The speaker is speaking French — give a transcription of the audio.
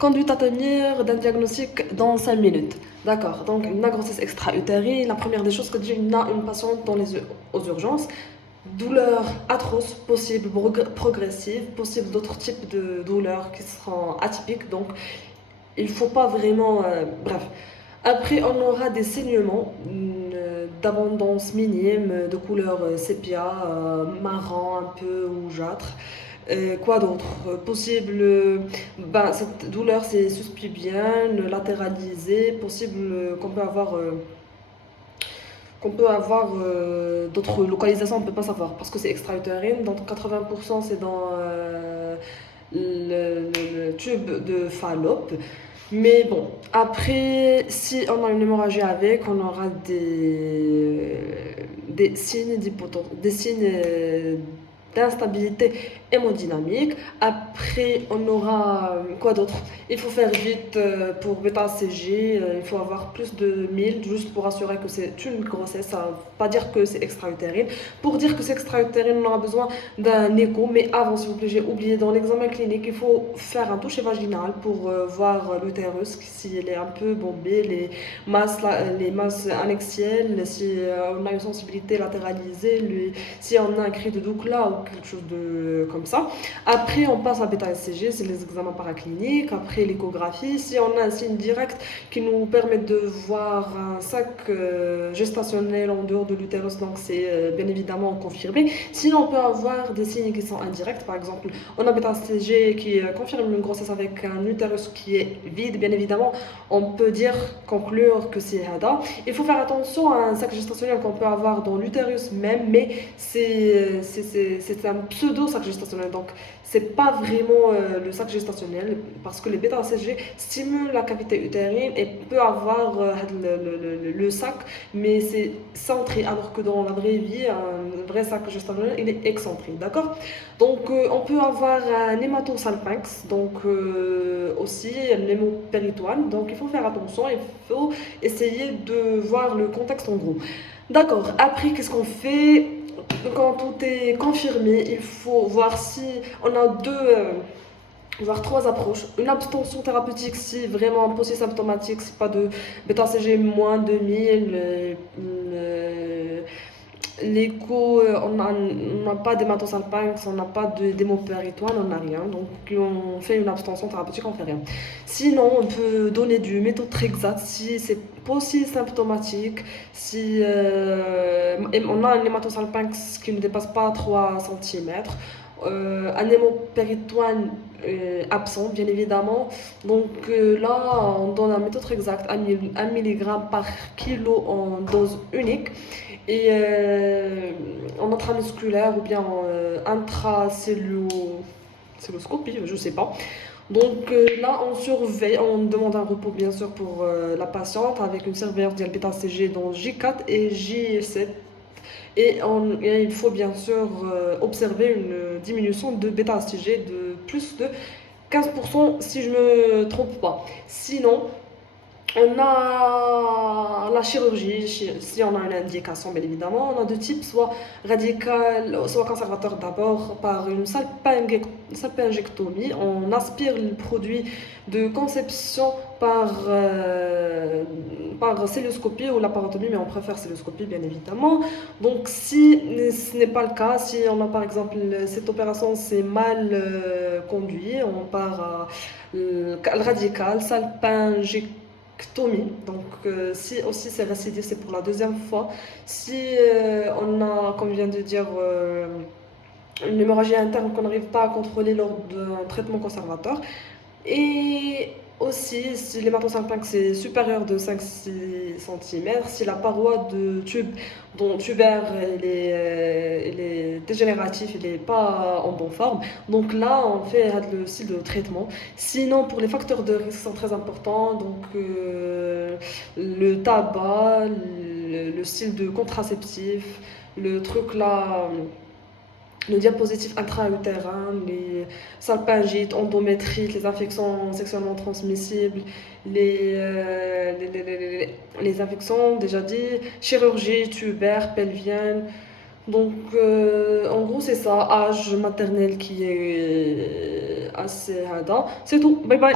conduite à tenir d'un diagnostic dans 5 minutes. D'accord, donc une grossesse extra-utérine, la première des choses que dit on a une patiente aux urgences, douleur atroce, possible, progressive, possible d'autres types de douleurs qui seront atypiques, donc il ne faut pas vraiment... bref. Après, on aura des saignements d'abondance minime, de couleur sépia, marron un peu rougeâtre. Quoi d'autre? Possible, cette douleur c'est suspubienne, latéralisée, possible qu'on peut avoir d'autres localisations, on ne peut pas savoir parce que c'est extra-utérine, donc 80% c'est dans le tube de Fallope. Mais bon, après, si on a une hémorragie avec, on aura des signes d'hypotence, des signes d'instabilité hémodynamique. Après, on aura quoi d'autre? Il faut faire vite pour bêta-CG, il faut avoir plus de 1000 juste pour assurer que c'est une grossesse. Ça ne veut pas dire que c'est extra-utérine. Pour dire que c'est extra-utérine, on aura besoin d'un écho, mais avant, s'il vous plaît, j'ai oublié, dans l'examen clinique, il faut faire un toucher vaginal pour voir l'utérus, s'il est un peu bombé, les masses annexielles, si on a une sensibilité latéralisée, si on a un cri de Douglas ou quelque chose de comme ça. Après, on passe à bêta-SCG, c'est les examens paracliniques. Après, l'échographie. Si on a un signe direct qui nous permet de voir un sac gestationnel en dehors de l'utérus, donc c'est bien évidemment confirmé. Sinon, on peut avoir des signes qui sont indirects. Par exemple, on a bêta-SCG qui confirme une grossesse avec un utérus qui est vide. Bien évidemment, on peut conclure que c'est HADA. Il faut faire attention à un sac gestationnel qu'on peut avoir dans l'utérus même, mais c'est un pseudo-sac gestationnel. Donc, c'est pas vraiment le sac gestationnel parce que les bêta-HCG stimulent la cavité utérine et peut avoir le sac, mais c'est centré, alors que dans la vraie vie, un vrai sac gestationnel, il est excentré, d'accord? Donc, on peut avoir un hématosalpinx, donc aussi un hémopéritoine. Donc, il faut faire attention, il faut essayer de voir le contexte en gros. D'accord, après, qu'est-ce qu'on fait? Quand tout est confirmé, il faut voir si on a voire trois approches. Une abstention thérapeutique si vraiment post-symptomatique, si pas de bêta-CG moins de 1000, l'écho, on n'a pas d'hématosalpinx, on n'a pas d'hémopéritoine, on n'a rien. Donc, on fait une abstention thérapeutique, on fait rien. Sinon, on peut donner du méthotrexate si c'est post-symptomatique, si on a un hématosalpinx qui ne dépasse pas 3 cm. Un hémopéritoine absent, bien évidemment. Donc là, on donne un méthotrexate 1 mg par kilo en dose unique. Et en intramusculaire ou bien en intracelluloscopie, je ne sais pas. Donc là, on surveille, on demande un repos bien sûr pour la patiente avec une surveillance bêta-CG dans J4 et J7. Et il faut bien sûr observer une diminution de bêta-CG de plus de 15% si je ne me trompe pas. Sinon, on a la chirurgie, si on a une indication bien évidemment, on a deux types, soit radical, soit conservateur d'abord par une salpingectomie, on aspire le produit de conception par celluloscopie ou laparotomie, mais on préfère celluloscopie bien évidemment. Donc si ce n'est pas le cas, si on a par exemple cette opération c'est mal conduit, on part à radical, salpingectomie. Donc, si aussi c'est récidive, c'est pour la deuxième fois. Si on a, comme je viens de dire, une hémorragie interne qu'on n'arrive pas à contrôler lors d'un traitement conservateur. Et aussi, si l'hématosalpinx est supérieur de 5-6 cm, si la paroi de tubaire elle est dégénérative, il n'est pas en bonne forme, donc là on fait le style de traitement. Sinon, pour les facteurs de risque sont très importants, donc le tabac, le style de contraceptif, le truc là. Le diapositif intra-utérin, les salpingites, endométrites, les infections sexuellement transmissibles, les infections, déjà dit, chirurgie tubaire, pelvienne. Donc, en gros, c'est ça, âge maternel qui est assez hadin. C'est tout. Bye bye.